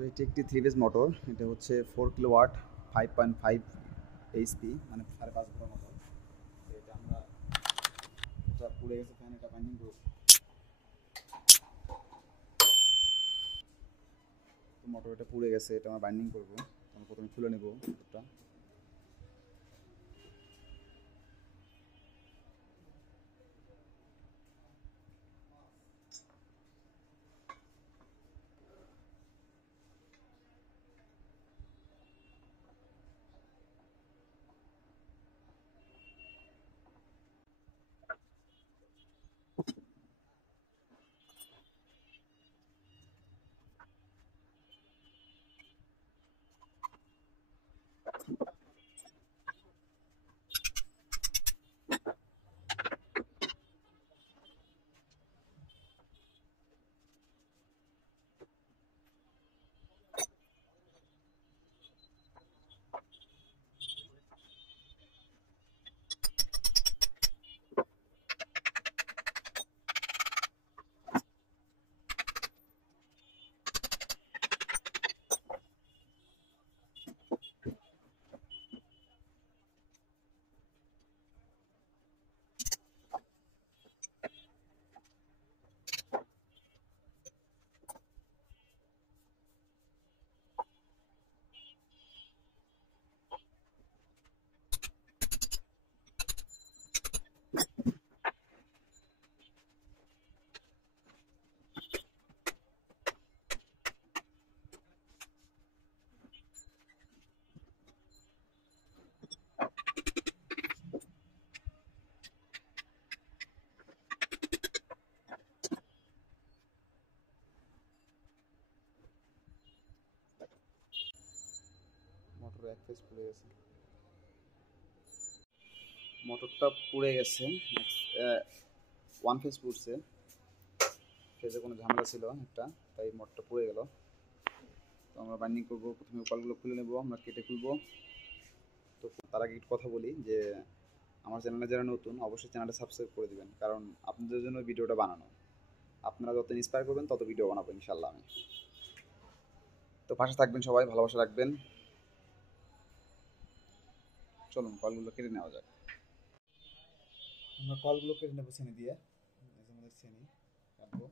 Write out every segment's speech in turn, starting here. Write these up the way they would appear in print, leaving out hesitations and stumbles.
তো এটি একটি 3 ফেজ মোটর। এটা হচ্ছে 4 কিলোওয়াট 5.5 এইচপি, মানে 5.5 ঘন্টা মোটর। তো এটা আমরা, এটা পুড়ে গেছে ফ্যান, এটা বাইন্ডিং করব। তো মোটর এটা পুড়ে গেছে, এটা আমরা বাইন্ডিং করব। আমরা প্রথমে খুলে নেব মোটরটা। মোটর এক ফেজ পুড়ে গেছে, মোটরটা পুড়ে গেছে। ওয়ান ফেজ পুড়ছে, ফেজে কোনো ঝামেলা ছিল একটা, তাই মোটরটা পুড়ে গেল। তো আমরা বাইন্ডিং করবো, প্রথমে কলগুলো খুলে নেব, আমরা কেটে খুলবো। তো তার আগে একটু কথা বলি যে আমার চ্যানেলে যারা নতুন, অবশ্যই চ্যানেলটা সাবস্ক্রাইব করে দিবেন, কারণ আপনাদের জন্য ভিডিওটা বানানো। আপনারা যত ইন্সপায়ার করবেন তত ভিডিও বানাবো ইনশাল্লাহ আমি। তো পাশে থাকবেন সবাই, ভালোবাসা রাখবেন। চলুন কলগুলো কেটে নেওয়া যাক। আমরা কলগুলো কেটে নেবো ছেনি দিয়ে, আমাদের ছেনি কাটবো।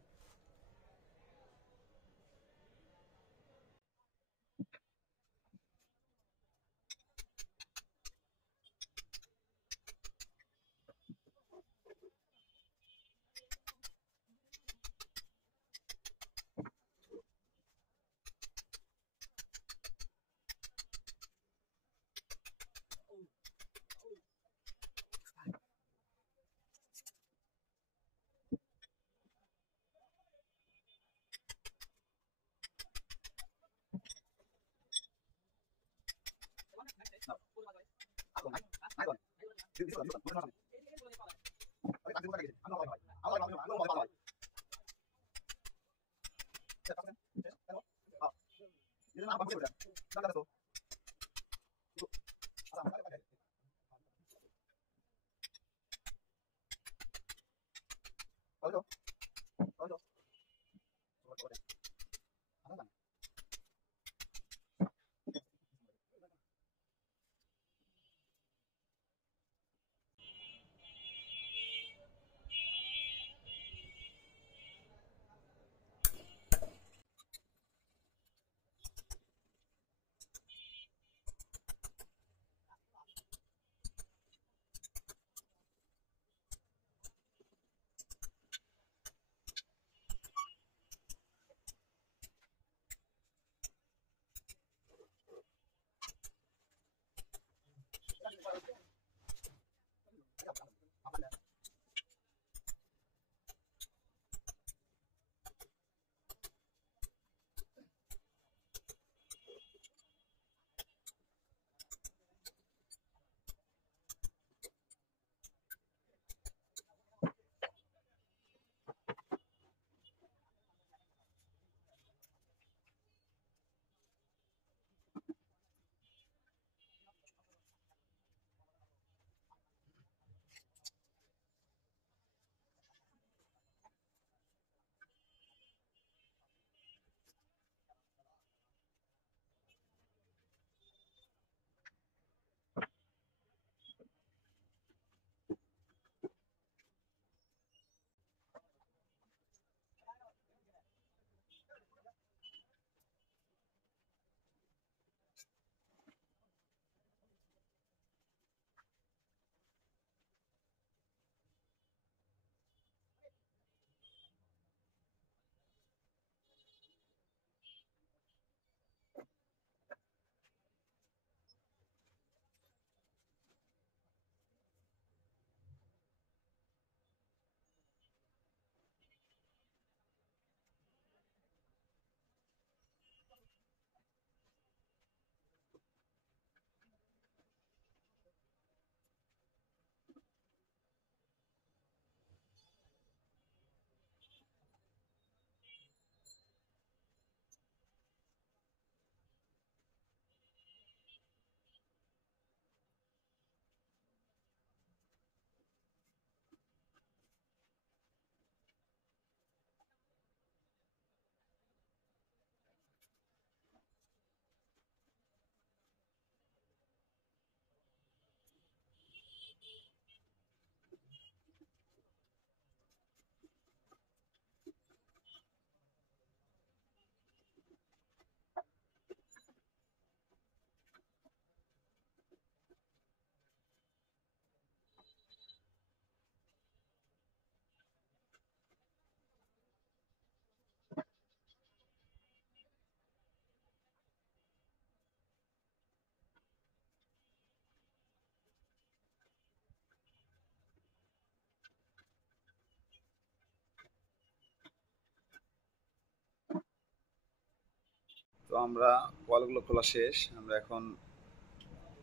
তো আমরা কলগুলো খোলা শেষ, আমরা এখন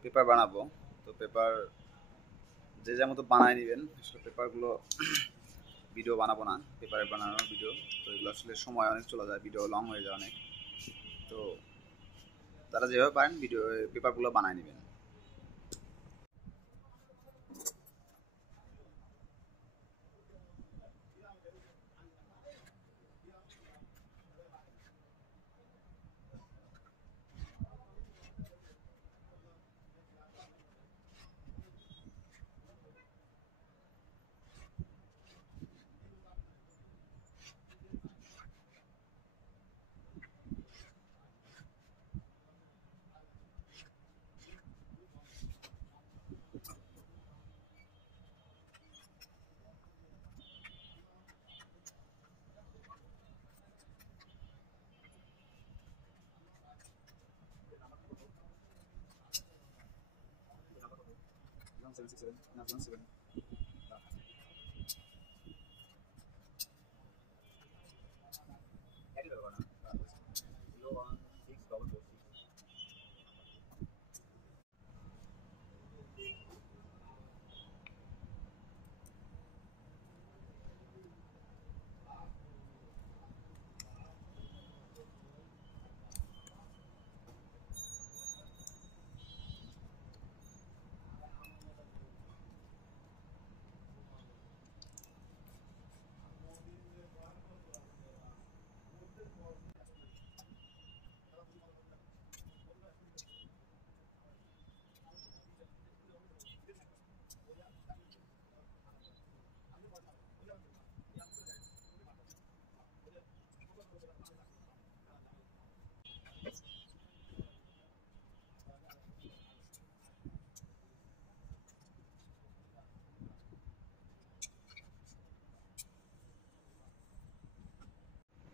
পেপার বানাবো। তো পেপার যে যার মতো বানায় নেবেন। আসলে পেপারগুলো ভিডিও বানাবো না, পেপারে বানানোর ভিডিও। তো এগুলো আসলে সময় অনেক চলে যায়, ভিডিও লং হয়ে যায় অনেক। তো তারা যেভাবে পারেন ভিডিও পেপারগুলো বানায় নেবেন।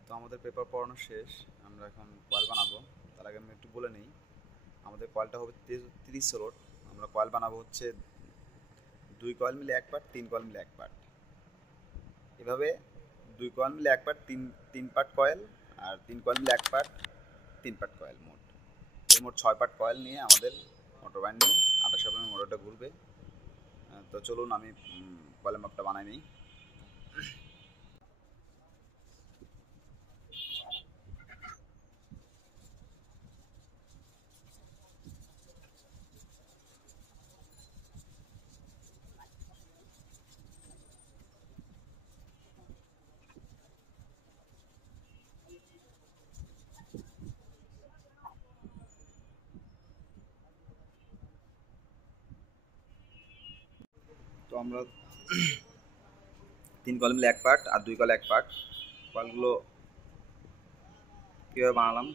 তো আমাদের পেপার পড়ানো শেষ, আমরা এখন কয়েল বানাবো। তার আগে আমি একটু বলে নিই, আমাদের কয়েলটা হবে 30 স্লট। আমরা কয়েল বানাবো হচ্ছে 2 কয়েল মিলে 1 পার্ট, 3 কয়েল মিলে 1 পার্ট, এভাবে 2 কয়েল মিলে 1 পার্ট, তিন পার্ট কয়েল, আর 3 কয়েল মিলে 1 পার্ট, 3 পার্ট কয়েল। মোট 6 পার্ট কয়েল নিয়ে আমাদের মোটর বাইন্ডিং 28 RPM মোটরটা ঘুরবে। তো চলুন আমি কয়েলের মাপটা বানাই নিই। তো আমরা 3 কয়েল মিলে 1 পার্ট আর 2 কয়েল 1 পার্ট কয়েলগুলো কীভাবে বানালাম।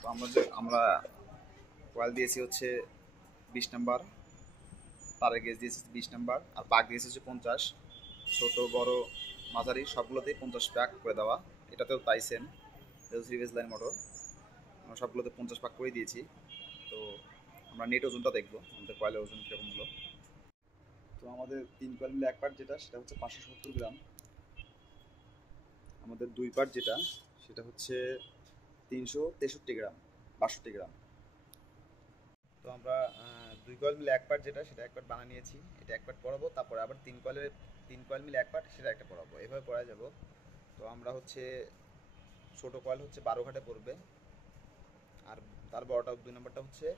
তো আমরা কয়েল দিয়েছি হচ্ছে 20 নাম্বার, তারের গেজ দিয়েছি 20 নাম্বার, আর পাক দিয়েছি হচ্ছে 50। ছোট বড় মাঝারি সবগুলোতেই 50 পাক করে দেওয়া। এটাতেও তাই সেম, যেহেতু 3 ফেজ লাইন মোটর, আমরা সবগুলোতে 50 পাক করে দিয়েছি। তো আমরা নেট ওজনটা দেখবো, আমাদের কয়েলের ওজন কীরকম হলো। তো আমাদের 3 কয়েল মিলে 1 পার্ট যেটা, সেটা হচ্ছে 570 গ্রাম। আমাদের 2 পার্ট যেটা, সেটা হচ্ছে 363 গ্রাম, 62 গ্রাম। তো আমরা 2 কয়েল মিলে 1 পার্ট যেটা, সেটা 1 পার্ট বানিয়ে নিয়েছি। এটা 1 পার্ট পরাবো, তারপরে আবার 3 কয়েল মিলে 1 পার্ট, সেটা একটা পরাবো, এভাবে পরা যাব। তো আমরা হচ্ছে ছোটো কয়েল হচ্ছে 12 ঘাটে পড়বে, আর তার বড়টা 2 নাম্বারটা হচ্ছে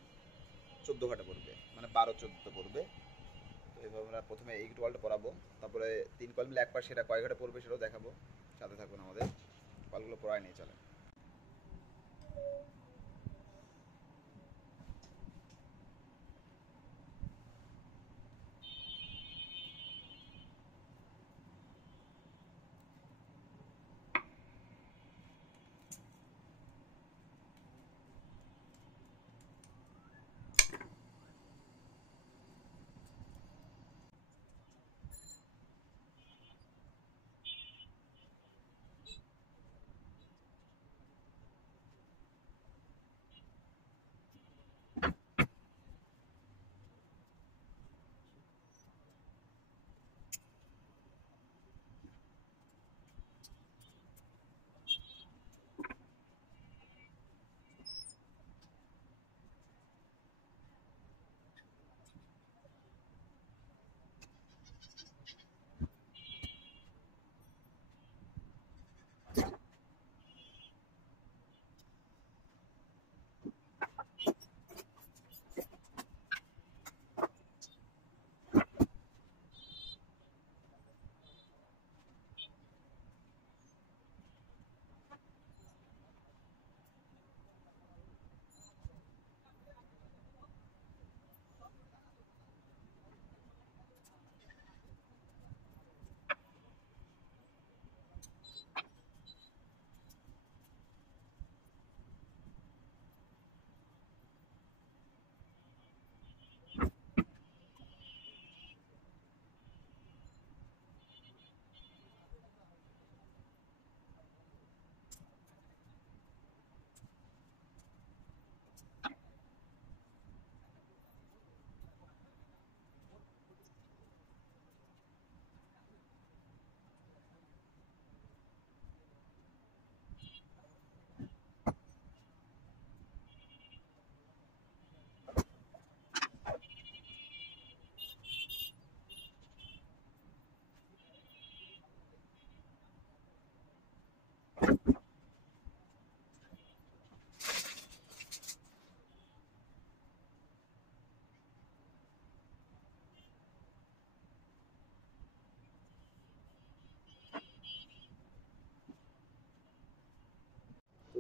14 ঘাটে পড়বে, মানে 12-14 পড়বে। তো এভাবে আমরা প্রথমে এই কয়েলটা পরাবো, তারপরে 3 কয়েল মিলে 1 পার্ট সেটা কয় ঘাটে পড়বে সেটাও দেখাবো। সাথে থাকুন, আমাদের কয়েলগুলো পরায় নিয়ে চলে।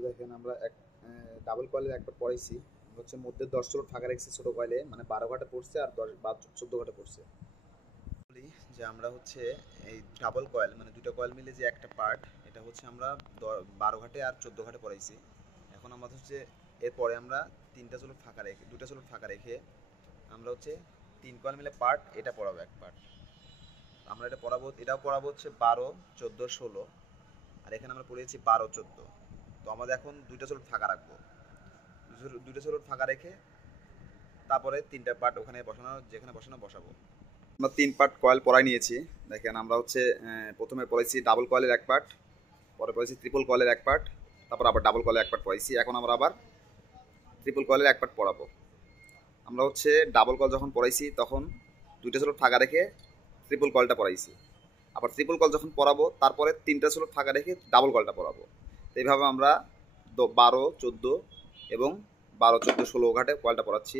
দেখেন আমরা এক ডাবল কয়েলের একবার পড়াইছি, হচ্ছে মধ্যে 10 স্লট ফাঁকা রেখেছি ছোটো কয়েলে, মানে 12 ঘাটে পড়ছে আর 14 ঘাটে পড়ছে। বলি যে আমরা হচ্ছে এই ডাবল কয়েল মানে দুটো কয়েল মিলে যে একটা পার্ট, এটা হচ্ছে আমরা 12 ঘাটে আর 14 ঘাটে পড়াইছি। এখন আমাদের হচ্ছে এরপরে আমরা দুটা স্লট ফাঁকা রেখে আমরা হচ্ছে 3 কয়েল মিলে পার্ট এটা পড়াবো এক পার্ট। আমরা এটাও পড়াবো হচ্ছে 12, 14, 16। আর এখানে আমরা পড়িয়েছি 12, 14। তো আমাদের এখন দুইটা স্লট ফাঁকা রাখবো, দুইটা স্লট ফাঁকা রেখে তারপরে 3টা পার্ট ওখানে বসানো, যেখানে বসানো বসাবো। আমরা 3 পার্ট কয়েল পরাই নিয়েছি। দেখেন আমরা হচ্ছে প্রথমে পড়াইছি ডাবল কয়েলের এক পার্ট, পরে পড়াইছি ট্রিপল কয়েলের এক পার্ট, তারপর আবার ডাবল কয়েলের এক পার্ট পড়াইছি। এখন আমরা আবার ট্রিপল কয়েলের এক পার্ট পড়াবো। আমরা হচ্ছে ডাবল কয়েল যখন পড়াইছি তখন দুইটা স্লট ফাঁকা রেখে ট্রিপল কয়েলটা পড়াইছি। আবার ট্রিপল কয়েল যখন পড়াবো তারপরে 3টা স্লট ফাঁকা রেখে ডাবল কয়েলটা পড়াবো। এইভাবে আমরা 12, 14 এবং 12, 14, 16 ঘাটে কয়েলটা পড়াচ্ছি।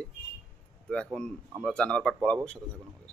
তো এখন আমরা 4 নম্বর পার্ট পড়াবো, সাথে থাকুন আমাদের।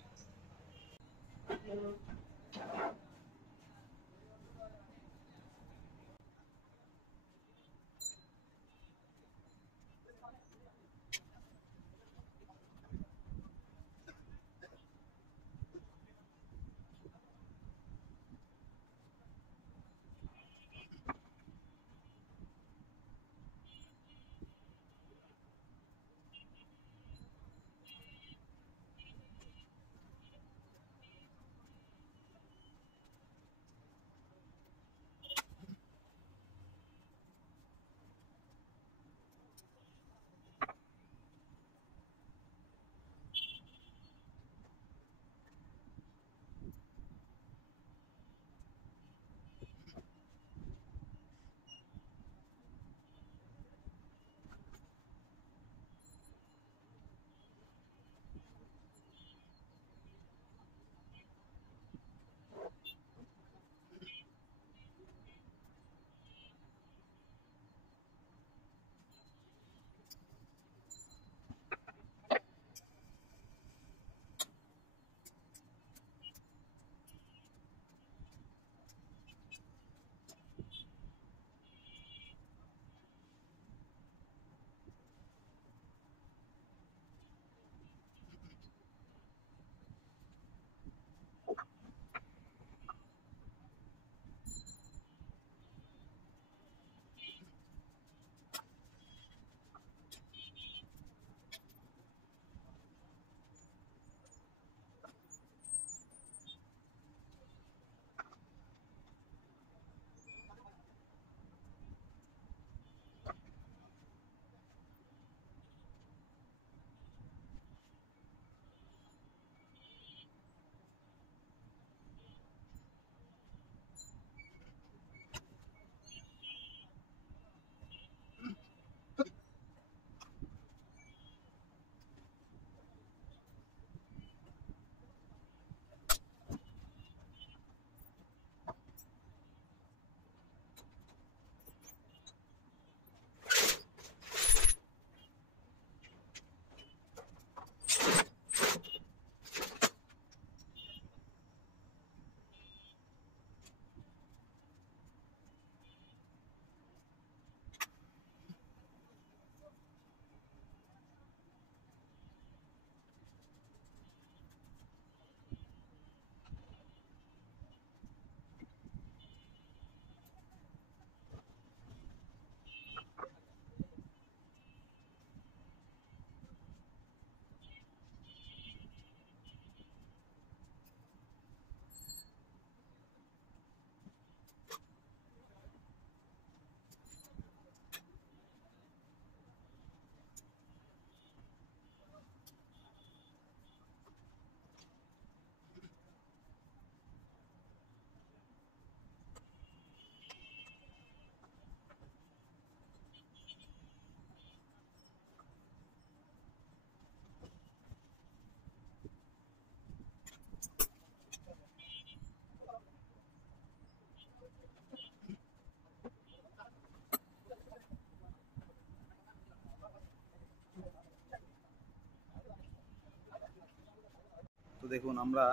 তো দেখুন আমরা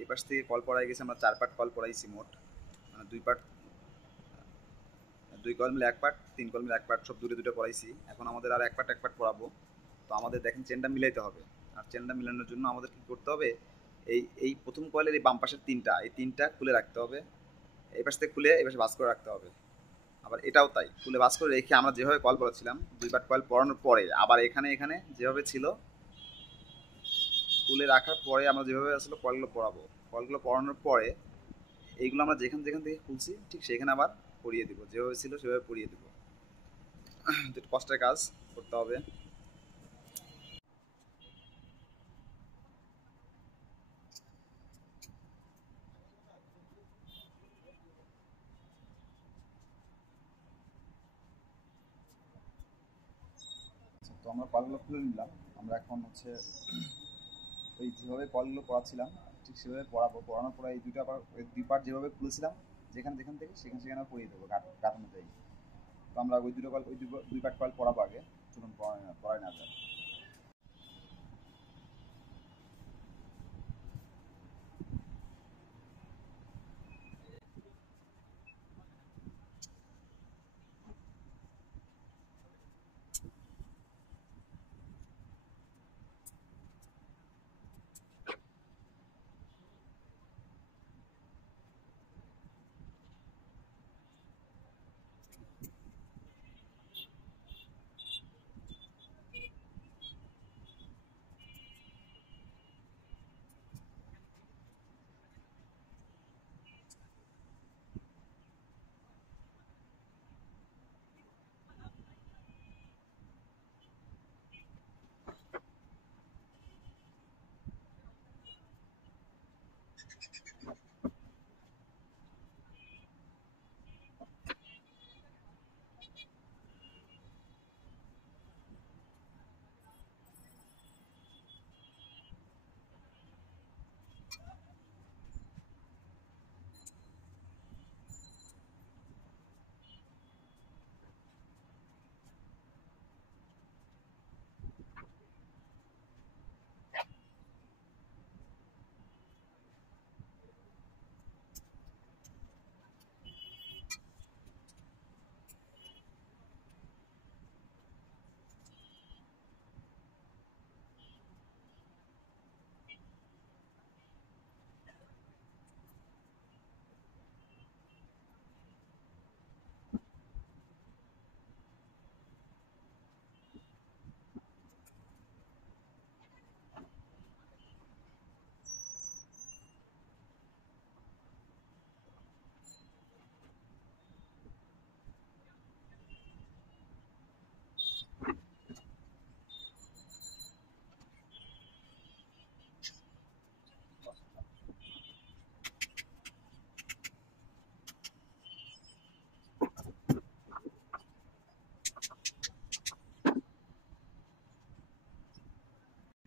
এই পাশ থেকে কল পড়াই গেছি, আমরা 4 পার্ট কল পড়াইছি মোট, মানে 2 কয়েল মিলে 1 পার্ট, 3 কয়েল মিলে 1 পার্ট, সব দূরে দুটো পড়াইছি। এখন আমাদের আর 1 পার্ট 1 পার্ট পড়াবো। তো আমাদের দেখেন চেনটা মিলাইতে হবে। আর চেনটা মিলানোর জন্য আমাদের কি করতে হবে, এই প্রথম কয়েলের এই বাম পাশের 3টা, এই 3টা খুলে রাখতে হবে। এই পাশ থেকে খুলে এই পাশে ভাঁজ করে রাখতে হবে। আবার এটাও তাই, খুলে ভাঁজ করে রেখে আমরা যেভাবে কয়েল পড়াচ্ছিলাম 2 পার্ট কয়েল পড়ানোর পরে আবার এখানে যেভাবে ছিল খুলে রাখার পরে আমরা যেভাবে আসলে কয়েলগুলো পড়াবো, কয়েলগুলো পড়ানোর পরে এইগুলো আমরা যেখান যেখান থেকে খুলছি ঠিক সেখানে আবার পরিয়ে দিব, যেভাবে ছিল সেভাবে পরিয়ে দিব। একটু কষ্টের কাজ করতে হবে। তো আমরা কলগুলো খুলে নিলাম। আমরা এখন হচ্ছে ওই যেভাবে কলগুলো পড়াচ্ছিলাম ঠিক সেভাবে পড়াবো। পড়ানোর পরে এই দুটো আবার ওই 2 পার্ট যেভাবে খুলেছিলাম যেখান যেখান থেকে সেখানে পরিয়ে দেবো কাঠ অনুযায়ী। তো আমরা ওই দুটো কল ওই 2 পার্ট কল পড়াবো আগে। চলুন পড়ায় না যায়।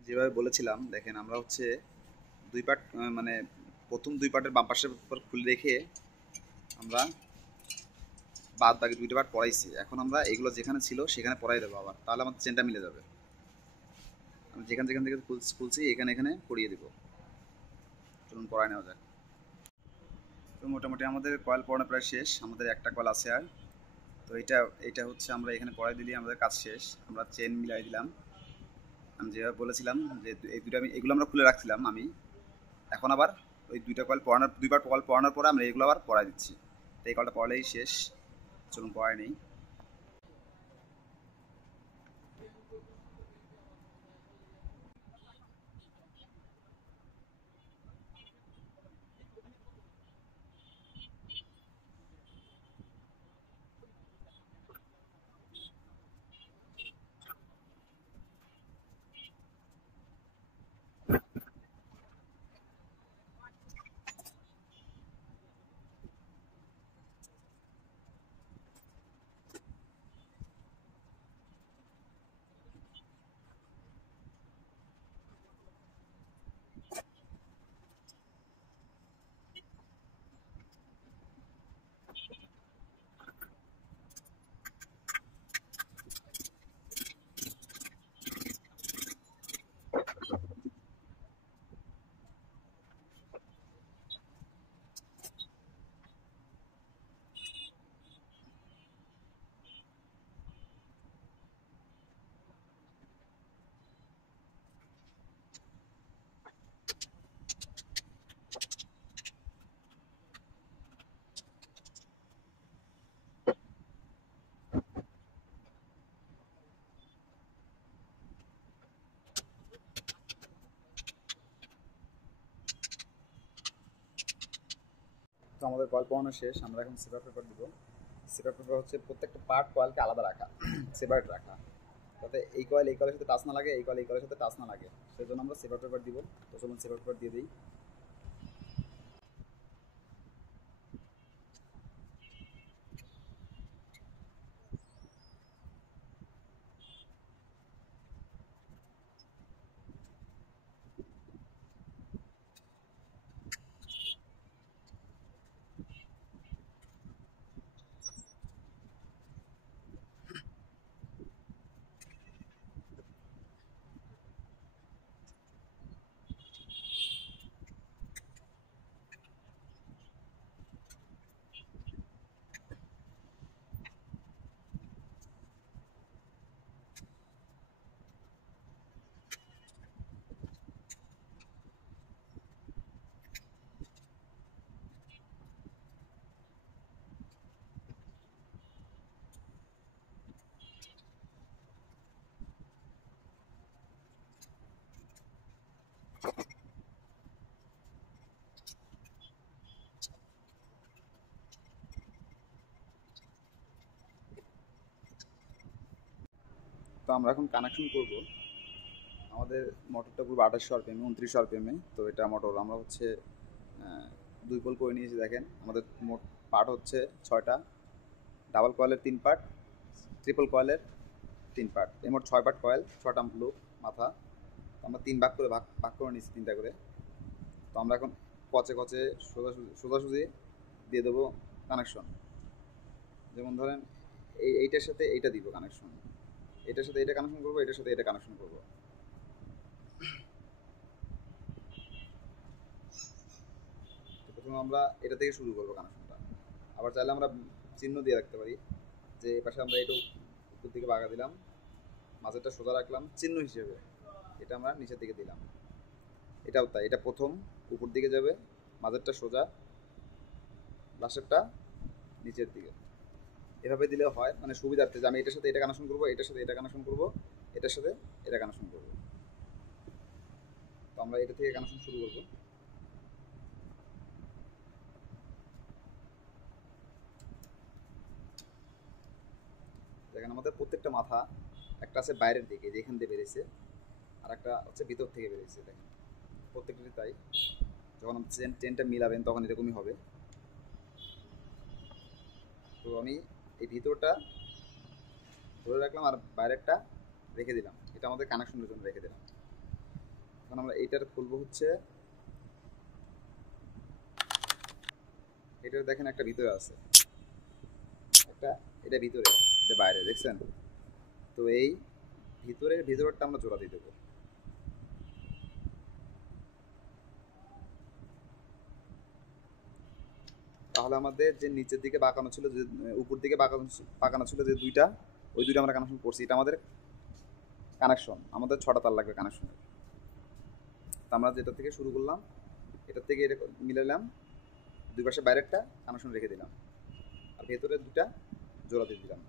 যেভাবে বলেছিলাম দেখেন আমরা হচ্ছে 2 পার্ট মানে প্রথম 2 পার্টের বাম পাশের উপর খুলে রেখে আমরা বাদ বাকি 2টা পার্ট পড়াইছি। এখন আমরা এগুলো যেখানে ছিল সেখানে পড়াই দেবো আবার, তাহলে আমাদের চেনটা মিলে যাবে। আমি যেখান যেখান থেকে খুলছি এখানে পড়িয়ে দিব। চলুন পড়ায় নেওয়া যাক। তো মোটামুটি আমাদের কয়েল পড়ানো প্রায় শেষ। আমাদের একটা কয়েল আছে আর। তো এটা হচ্ছে আমরা এখানে পড়াই দিলে আমাদের কাজ শেষ। আমরা চেন মিলাই দিলাম। আমি যেভাবে বলেছিলাম যে এই দুটো এগুলো আমরা খুলে রাখছিলাম আমি। এখন আবার ওই 2টা কয়েল পড়ানোর 2 বার কয়েল পড়ানোর পরে আমরা এগুলো আবার পড়াই দিচ্ছি। তো এই কলটা পড়ালেই শেষ। চলুন পড়াই নেই। তো আমাদের কয়েল পড়ানো শেষ, আমরা এখন সেপার পেপার দিব। সেপার পেপার হচ্ছে প্রত্যেকটা পার্ট কয়েলকে আলাদা রাখা, সেপারেট রাখা, যাতে এই কয়েল এই কয়েলের সাথে টাচ না লাগে, এই কয়েল এই কয়েলের সাথে টাচ না লাগে, সেই জন্য আমরা সেপার পেপার দিব। তো চলুন সেপার পেপার দিয়ে দিই। তো আমরা এখন কানেকশন করব। আমাদের মোটরটা পুরো 2800 RPM, 2900 RPM। তো এটা মোটর আমরা হচ্ছে 2 পোল করে নিয়েছি। দেখেন আমাদের মোট পার্ট হচ্ছে 6টা, ডাবল কয়েলের 3 পার্ট, ট্রিপল কয়েলের 3 পার্ট, এই মোট 6 পার্ট কয়েল, 6টা লুপ মাথা। তো আমরা 3 ভাগ করে ভাগ করে নিয়েছি, 3টা করে। তো আমরা এখন কচে কচে সোজাসুজি দিয়ে দেবো কানেকশন। যেমন ধরেন এইটার সাথে এইটা দিব কানেকশন, এটার সাথে এটা কানেকশন করবো, এটার সাথে এটা কানেকশন করবো। প্রথমে আমরা এটা থেকে শুরু করবো কানেকশনটা। আবার চাইলে আমরা চিহ্ন দিয়ে রাখতে পারি, যে এই পাশে আমরা একটু উপর দিকে বাঁকা দিলাম, মাঝেরটা সোজা রাখলাম চিহ্ন হিসেবে, এটা আমরা নিচের দিকে দিলাম। এটাও তাই, এটা প্রথম উপর দিকে যাবে, মাঝেরটা সোজা, লাস্টেরটা নিচের দিকে। এভাবে দিলে হয়, মানে সুবিধার্থে, যে আমি এটার সাথে এটা কানেকশন করবো, এটার সাথে এটা কানেকশন করবো, এটার সাথে এটা কানেকশন করবো। তো আমরা এটা থেকে কানেকশন শুরু করবো। দেখেন আমাদের প্রত্যেকটা মাথা, একটা আছে বাইরের দিকে যেখান দিয়ে বেরিয়েছে, আর একটা হচ্ছে ভিতর থেকে বেরিয়েছে। দেখেন প্রত্যেকটাই তাই। যখন চেনটা মিলাবেন তখন এরকমই হবে। তো আমি এই ভিতরটা ধরে রাখলাম আর বাইরেরটা রেখে দিলাম, এটা আমাদের কানেকশনের জন্য রেখে দিলাম। এখন আমরা এইটার খুলবো হচ্ছে, এটার দেখেন একটা ভিতরে আছে, একটা এটা ভিতরে, এটা বাইরে, দেখছেন? তো এই ভিতরটা আমরা জোড়া দিয়ে দেবো। তাহলে আমাদের যে নিচের দিকে বাঁকানো ছিল, যে উপর দিকে বাঁকানো ছিল যে দুইটা, ওই দুইটা আমরা কানেকশন করছি। এটা আমাদের কানেকশন, আমাদের 6টা তার লাগবে কানেকশনের। তো আমরা যেটা থেকে শুরু করলাম, এটার থেকে এটা মিলালাম, দুই পাশে বাইরেরটা কানেকশন রেখে দিলাম, আর ভেতরের দুটা জোড়া দিয়ে দিলাম।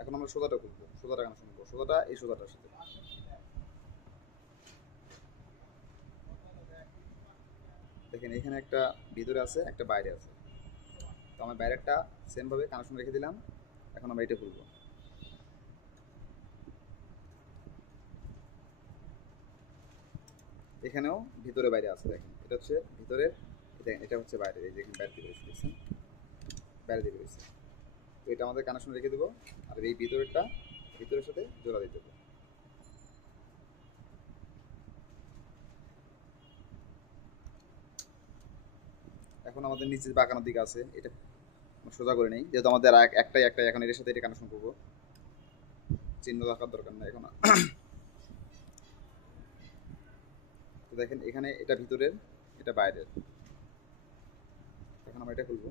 এখন আমরা সোজাটা করবো, সোজাটা কানেকশন করবো, সোজাটা এই সোজাটার সাথে। দেখেন এখানে একটা ভিতরে আছে, একটা বাইরে আছে। তো আমরা বাইরেরটা সেমভাবে কানেকশন রেখে দিলাম। এখন আমরা এটা খুলবো। এখানেও ভিতরে বাইরে আছে। দেখেন এটা হচ্ছে ভিতরের, দেখেন এটা হচ্ছে বাইরে, এই যেখানে বাইরে দিয়ে দেখছেন, বাইরে দিয়ে রয়েছে। তো এটা আমাদের কানেকশন রেখে দেবো, আর এই ভিতরের সাথে জোড়া দিয়ে দেবো। এখন আমাদের নিচে বাঁকানোর দিকে আছে, এটা সোজা করে নেই, যেহেতু আমাদের একটাই এখন এর সাথে এটা কানেকশন করবো, চিহ্ন রাখার দরকার নেই এখন। তো দেখেন এখানে এটা ভিতরের, এটা বাইরের। এখন আমরা এটা খুলবো।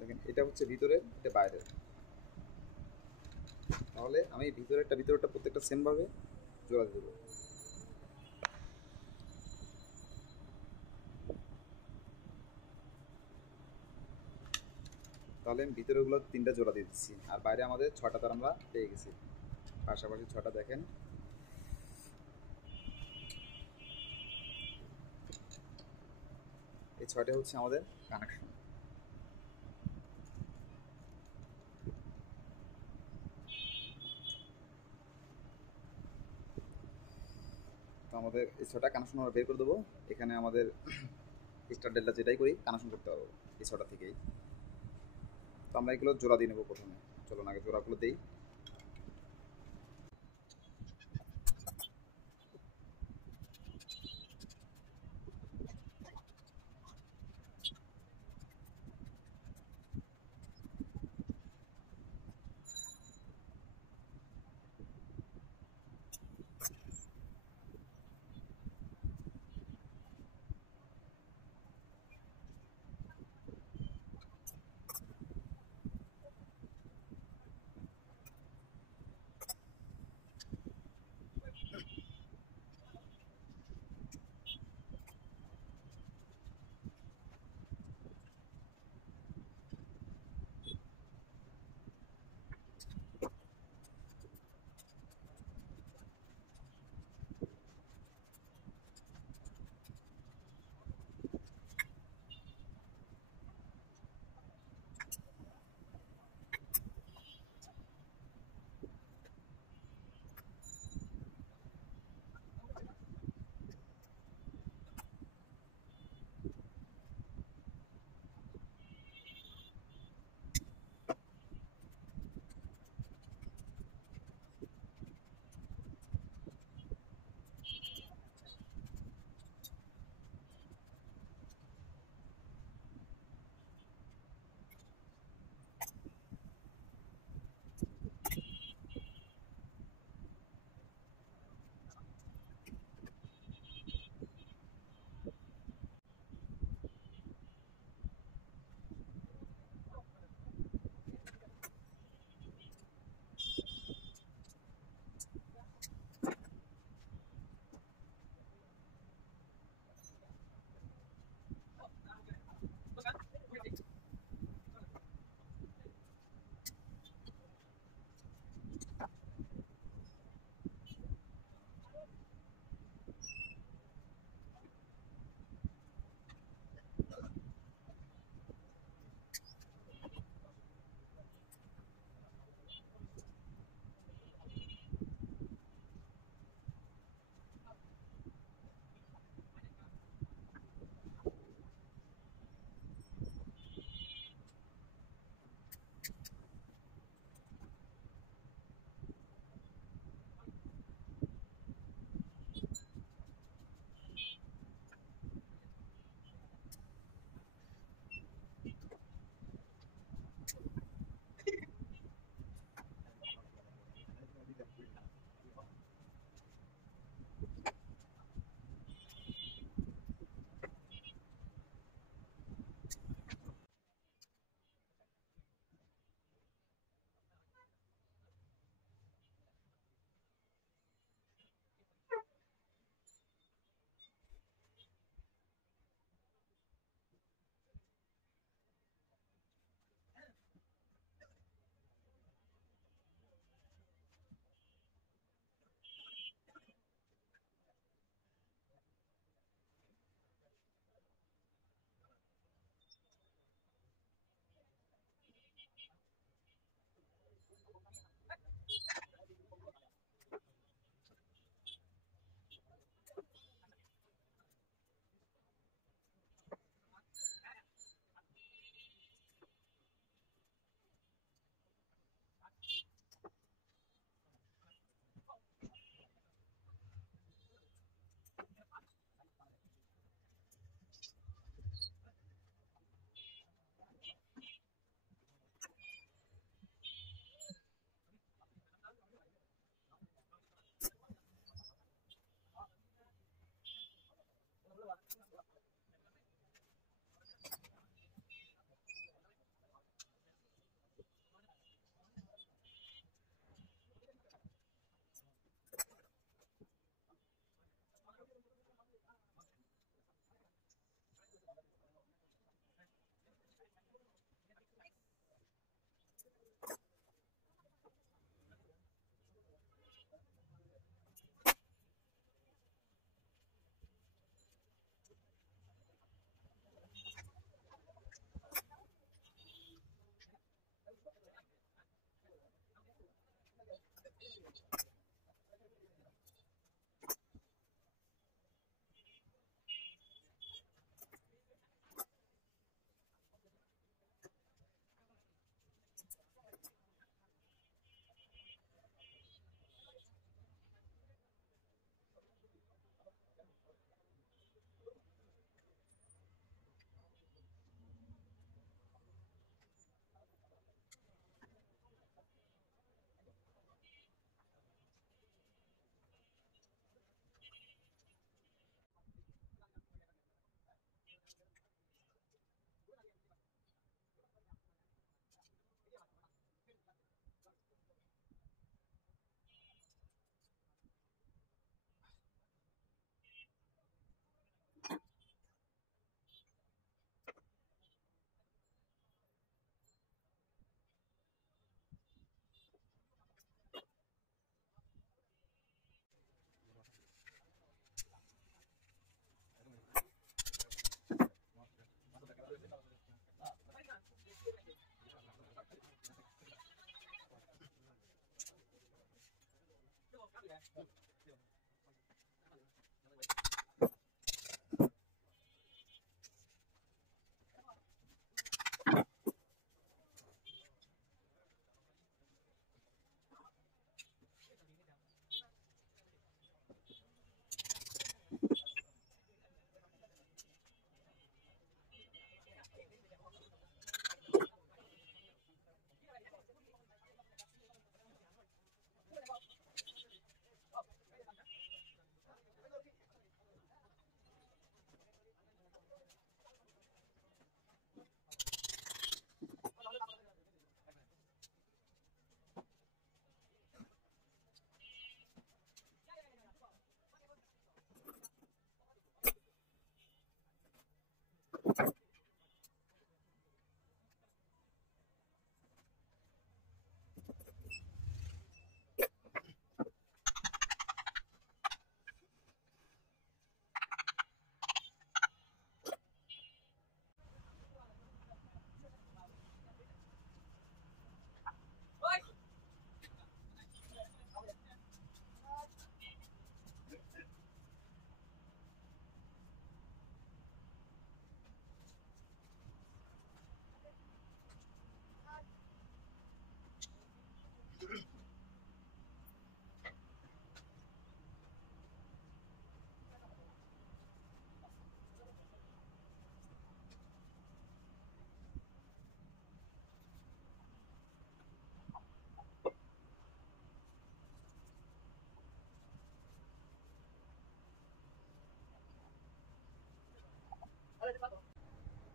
দেখেন এটা হচ্ছে ভিতরের, এটা বাইরের। তাহলে আমি ভিতরেরটা প্রত্যেকটা সেম ভাবে জোড়া দিয়ে দেবো। তাহলে আমি ভিতরেগুলো 3টা জোড়া দিয়ে দিচ্ছি, আর বাইরে আমাদের 6টা তার আমরা পেয়ে গেছি, পাশাপাশি 6টা। দেখেন এই ছয়টা হচ্ছে আমাদের কানেকশন। তো আমাদের এই ছয়টা কানেকশন আমরা বের করে দেবো। এখানে আমাদের স্টার ডেল্টা যেটাই করি কানেকশন করতে পারবো এই ছটা থেকেই। তো আমরা এগুলো জোড়া দিয়ে নেবো প্রথমে। চলুন আগে জোড়াগুলো দিই।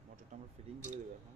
মোটরটা আমরা ফিটিং করে দেবো এখন।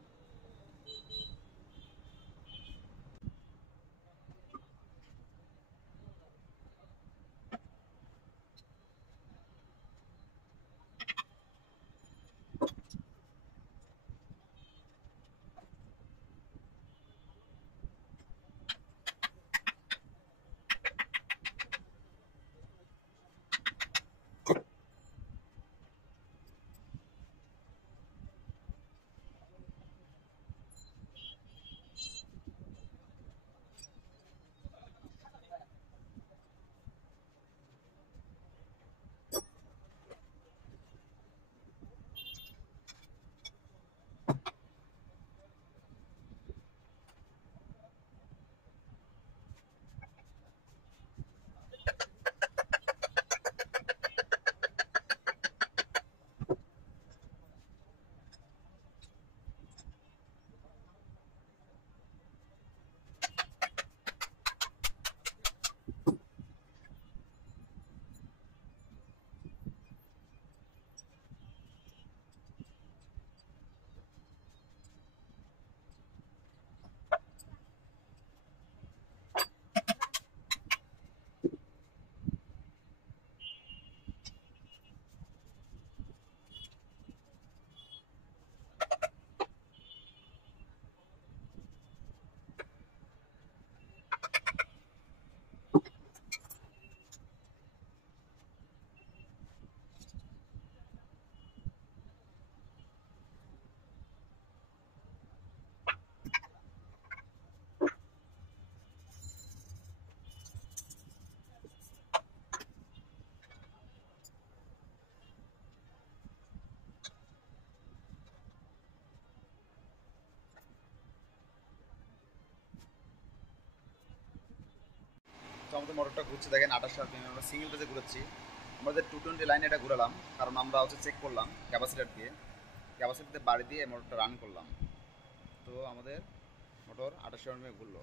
তো আমাদের মোটরটা ঘুরছে, দেখেন 28 RPM, আমরা সিঙ্গেল পেজে ঘুরাচ্ছি। আমাদের 220 লাইনে এটা ঘুরালাম, কারণ আমরা হচ্ছে চেক করলাম ক্যাপাসিটারতে বাড়ি দিয়ে মোটরটা রান করলাম। তো আমাদের মোটর 28 RPM ঘুরলো।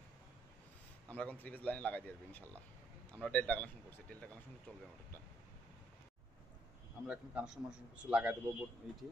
আমরা এখন 3 পেজ লাইনে লাগাই দিয়ে আসবো ইনশাল্লাহ। আমরা ডেল্টা কানেকশন করছি, ডেল্টা কানেকশন চলবে মোটরটা। আমরা এখন কানেকশন কিছু লাগাই দেবো এইটি।